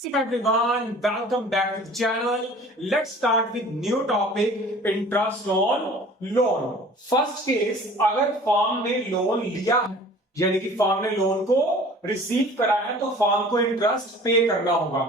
Hey everyone, welcome back to the channel. Let's start with new topic, interest on loan. First case, अगर firm ने loan लिया है यानी कि firm ने लोन को रिसीव करा है तो फर्म को इंटरेस्ट पे करना होगा।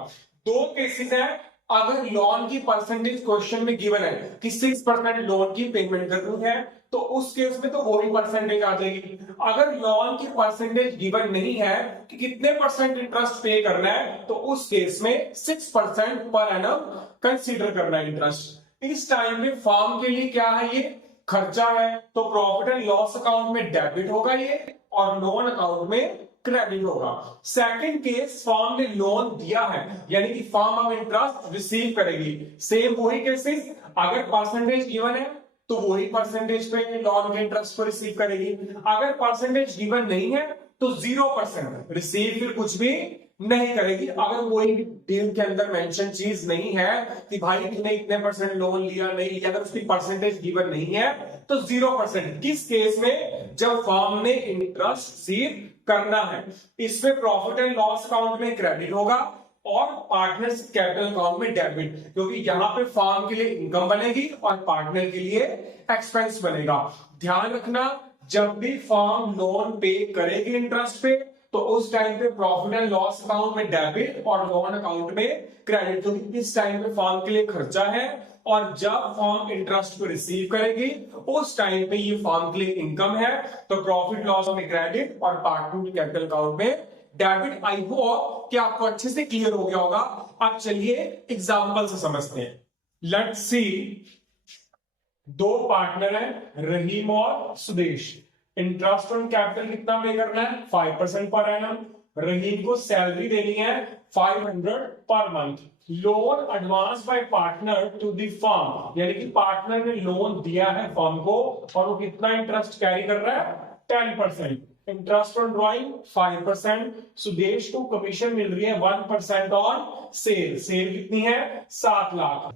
दो केसेस है, अगर लोन की परसेंटेज क्वेश्चन में गिवन है कि 6% लोन की पेमेंट करनी है तो उस केस में तो वही परसेंटेज आ जाएगी। अगर लोन की परसेंटेज गिवन नहीं है कि कितने परसेंट इंटरेस्ट पे करना है तो उस केस में 6% पर एनम कंसीडर करना है इंटरेस्ट। इस टाइम में फर्म के लिए क्या है, ये खर्चा है तो प्रॉफिट एंड लॉस अकाउंट में डेबिट होगा ये और लोन अकाउंट में क्रेडिट होगा। सेकंड केस, फर्म ने लोन दिया है यानी कि फर्म अब इंटरेस्ट रिसीव करेगी। सेम वही केसेस, अगर परसेंटेज गिवन है तो वही परसेंटेज पे लोन के इंटरेस्ट को रिसीव करेगी। अगर परसेंटेज गिवन नहीं है तो 0% रिसीव फिर कुछ भी नहीं करेगी। अगर कोई डील के अंदर मेंशन चीज नहीं है कि भाई तुमने इतने परसेंट लोन लिया नहीं लिया, अगर उसकी परसेंटेज गिवन नहीं है तो 0%। किस केस में? जब फर्म ने इंटरेस्ट रिसीव करना है। इसमें प्रॉफिट एंड लॉस अकाउंट में क्रेडिट होगा और पार्टनर्स कैपिटल अकाउंट में डेबिट, क्योंकि यहां पे फर्म के लिए इनकम बनेगी और पार्टनर के लिए एक्सपेंस बनेगा। ध्यान रखना, जब भी फर्म लोन पे करेगी इंटरेस्ट पे तो उस टाइम पे प्रॉफिट एंड लॉस अकाउंट में डेबिट और लोन अकाउंट में क्रेडिट, क्योंकि इस टाइम पे फर्म के लिए खर्चा है और जब फर्म इंटरेस्ट को रिसीव करेगी उस टाइम पे ये फर्म के लिए इनकम है तो प्रॉफिट लॉस में क्रेडिट और पार्टनर कैपिटल अकाउंट में डेबिट। आई होप कि आपको अच्छे से क्लियर हो गया होगा। अब चलिए एग्जांपल से समझते हैं। लेट्स सी, दो पार्टनर हैं रहीम और सुदेश। इंटरेस्ट ऑन कैपिटल कितना पे करना है? 5% पर एनम। रहीम को सैलरी देनी है 500 per month. Loan advance by partner to the firm, यानी कि पार्टनर ने लोन दिया है फर्म को और वो कितना इंटरेस्ट कैरी कर रहा है? 10%। Interest on drawing 5%। सुदेश को कमीशन मिल रही है 1% ऑन सेल। सेल कितनी है? 7 लाख।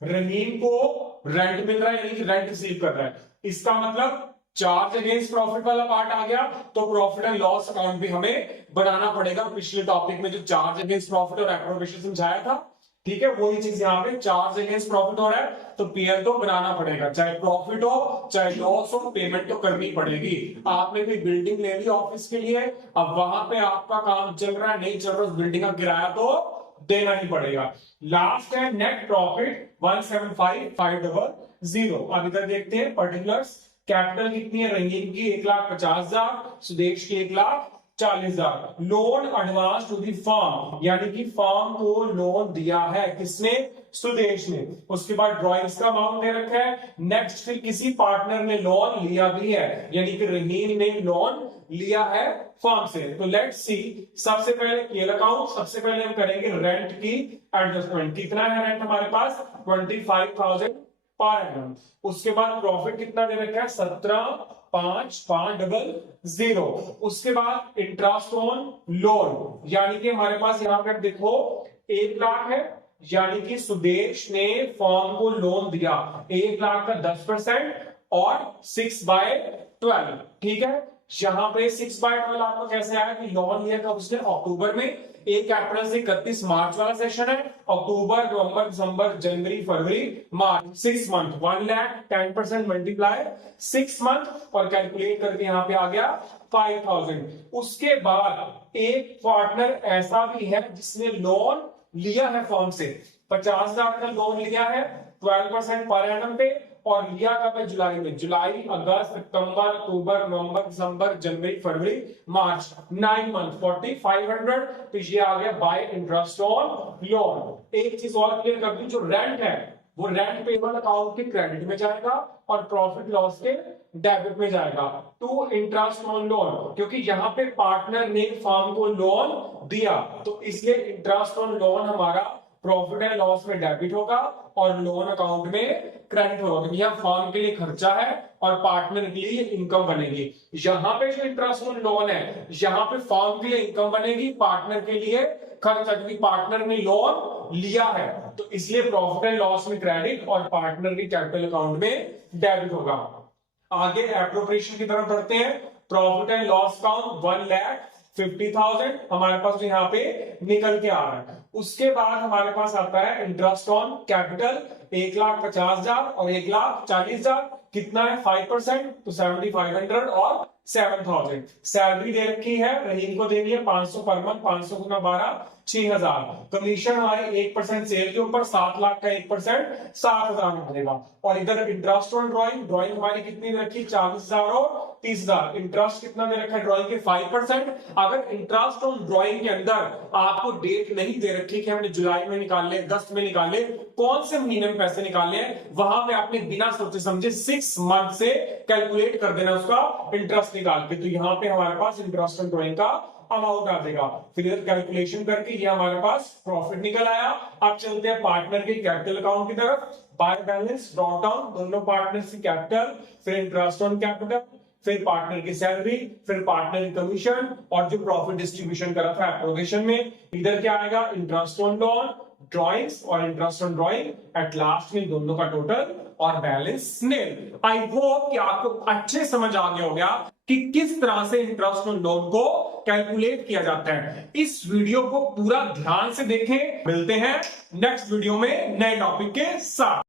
रहीम को रेंट मिल रहा है यानी कि रेंट रिसीव कर रहा है। इसका मतलब चार्ज अगेंस्ट प्रॉफिट वाला पार्ट आ गया तो प्रॉफिट एंड लॉस अकाउंट भी हमें बनाना पड़ेगा। पिछले टॉपिक में जो चार्ज अगेंस्ट प्रॉफिट और एप्रोप्रिएशन समझाया था, ठीक है, वही चीज यहाँ पे चार्ज अगेंस्ट प्रॉफिट हो रहा है तो पीएल तो बनाना पड़ेगा। चाहे प्रॉफिट हो चाहे लॉस हो, पेमेंट तो करनी पड़ेगी। आपने कोई बिल्डिंग ले ली ऑफिस के लिए, अब वहां पे आपका काम चल रहा है नहीं चल रहा, उस बिल्डिंग का किराया तो देना ही पड़ेगा। लास्ट है नेट प्रॉफिट 175,500। अब इधर देखते हैं पर्टिकुलर्स। कैपिटल कितनी है? रंगीन की 1,50,000, सुदेश की 1,40,000। Loan advance to the firm, यानी कि फर्म को लोन दिया है किसने? सुदेश ने। उसके बाद ड्रॉइंग्स का अमाउंट दे रखा है। नेक्स्ट, फिर किसी पार्टनर ने लोन लिया भी है यानी कि रहीम ने लोन लिया है फर्म से। तो लेट्स सी, सबसे पहले पीएल अकाउंट, सबसे पहले हम करेंगे रेंट की एडजस्टमेंट। कितना है रेंट हमारे पास? 25,000 पर एनम। उसके बाद प्रॉफिट कितना दे रखा है? 17,550। उसके बाद इंटरेस्ट ऑन लोन, यानी कि हमारे पास यहाँ पे देखो 1 लाख है, यानी कि सुदेश ने फर्म को लोन दिया 1 लाख का 10% और 6/12। ठीक है, यहां पे 6/12 आपको कैसे आया कि लोन लिया था उसने अक्टूबर में। 1 अप्रैल से 31 मार्च वाला सेशन है। अक्टूबर, नवंबर, दिसंबर, जनवरी, फरवरी, मार्च, 6 मंथ। 1 लाख 10% मल्टीप्लाई 6 मंथ और कैलकुलेट करके यहां पे आ गया 5,000। उसके बाद एक पार्टनर ऐसा भी है जिसने लोन लिया है फर्म से, 50,000 का लोन लिया है 12% पर एनम पे और लिया कब है? जुलाई में। जुलाई, अगस्त, सितंबर, अक्टूबर, नवंबर, दिसंबर, जनवरी, फरवरी, मार्च, 9 मंथ 4,500। तो ये आ गया बाय इंटरेस्ट ऑन लोन। एक चीज और क्लियर कर दूं, जो रेंट है वो रेंट पेबल अकाउंट के क्रेडिट में जाएगा और प्रॉफिट लॉस के डेबिट में जाएगा टू इंटरेस्ट ऑन लोन, क्योंकि यहाँ पे पार्टनर ने फर्म को लोन दिया तो इसलिए इंटरेस्ट ऑन लोन हमारा प्रॉफिट एंड लॉस में डेबिट होगा और लोन अकाउंट में क्रेडिट होगा, क्योंकि यहाँ फर्म के लिए खर्चा है और पार्टनर के लिए इनकम बनेगी। यहाँ पे जो इंटरेस्ट ऑन लोन है, यहाँ पे फर्म के लिए इनकम बनेगी, पार्टनर के लिए खर्चा, क्योंकि पार्टनर ने लोन लिया है तो इसलिए प्रॉफिट एंड लॉस में क्रेडिट और पार्टनर की कैपिटल अकाउंट में डेबिट होगा। आगे एप्रोप्रिएशन की तरफ बढ़ते हैं। Profit and loss account 1 lakh 50,000 हमारे पास यहाँ पे निकल के आ रहा है। उसके बाद हमारे पास आता है इंटरेस्ट ऑन कैपिटल 1,50,000 और 1,40,000, कितना है 5%, तो 7,500 और 7,000। सैलरी दे रखी है, रहीम को देनी है 500 पर मंथ, 500 गुना 12 6,000। कमीशन हमारी 1% सेल के ऊपर, 7 लाख का 1% 7,000 मिलेगा। और इधर इंटरेस्ट ऑन ड्राइंग, ड्राइंग हमारी कितनी दे रखी, 40,000 और 30,000। इंटरेस्ट कितना दे रखा है ड्राइंग के 5%। अगर इंटरेस्ट ऑन ड्राइंग के अंदर आपको डेट नहीं दे रखी कि हमने जुलाई में निकाले, अगस्त में निकाले, कौन से महीने में पैसे निकालने हैं, वहां पे आपने बिना सोचे समझे 6 मंथ से कैलकुलेट कर देना उसका इंटरेस्ट निकाल के। तो यहाँ पे हमारे पास इंटरेस्ट ऑन ड्राइंग का अमाउंट आ जाएगा। फिर इधर कैलकुलेशन करके ये हमारे पास प्रॉफिट निकल आया। अब चलते हैं पार्टनर के कैपिटल अकाउंट की तरफ। बाय बैलेंस ड्रॉप डाउन, दोनों पार्टनर्स की कैपिटल, फिर इंटरेस्ट ऑन कैपिटल, फिर पार्टनर की सैलरी, फिर पार्टनर की कमीशन, और जो प्रॉफिट डिस्ट्रीब्यूशन करा था एप्रोगेशन में। इधर क्या आएगा, इंटरेस्ट ऑन लोन, ड्रॉइंग्स और interest on drawing, at last में दोनों का टोटल और बैलेंस नील। आई होप कि आपको अच्छे समझ आ गया हो गया कि किस तरह से इंटरेस्ट ऑन लोन को कैलकुलेट किया जाता है। इस वीडियो को पूरा ध्यान से देखें। मिलते हैं नेक्स्ट वीडियो में नए टॉपिक के साथ।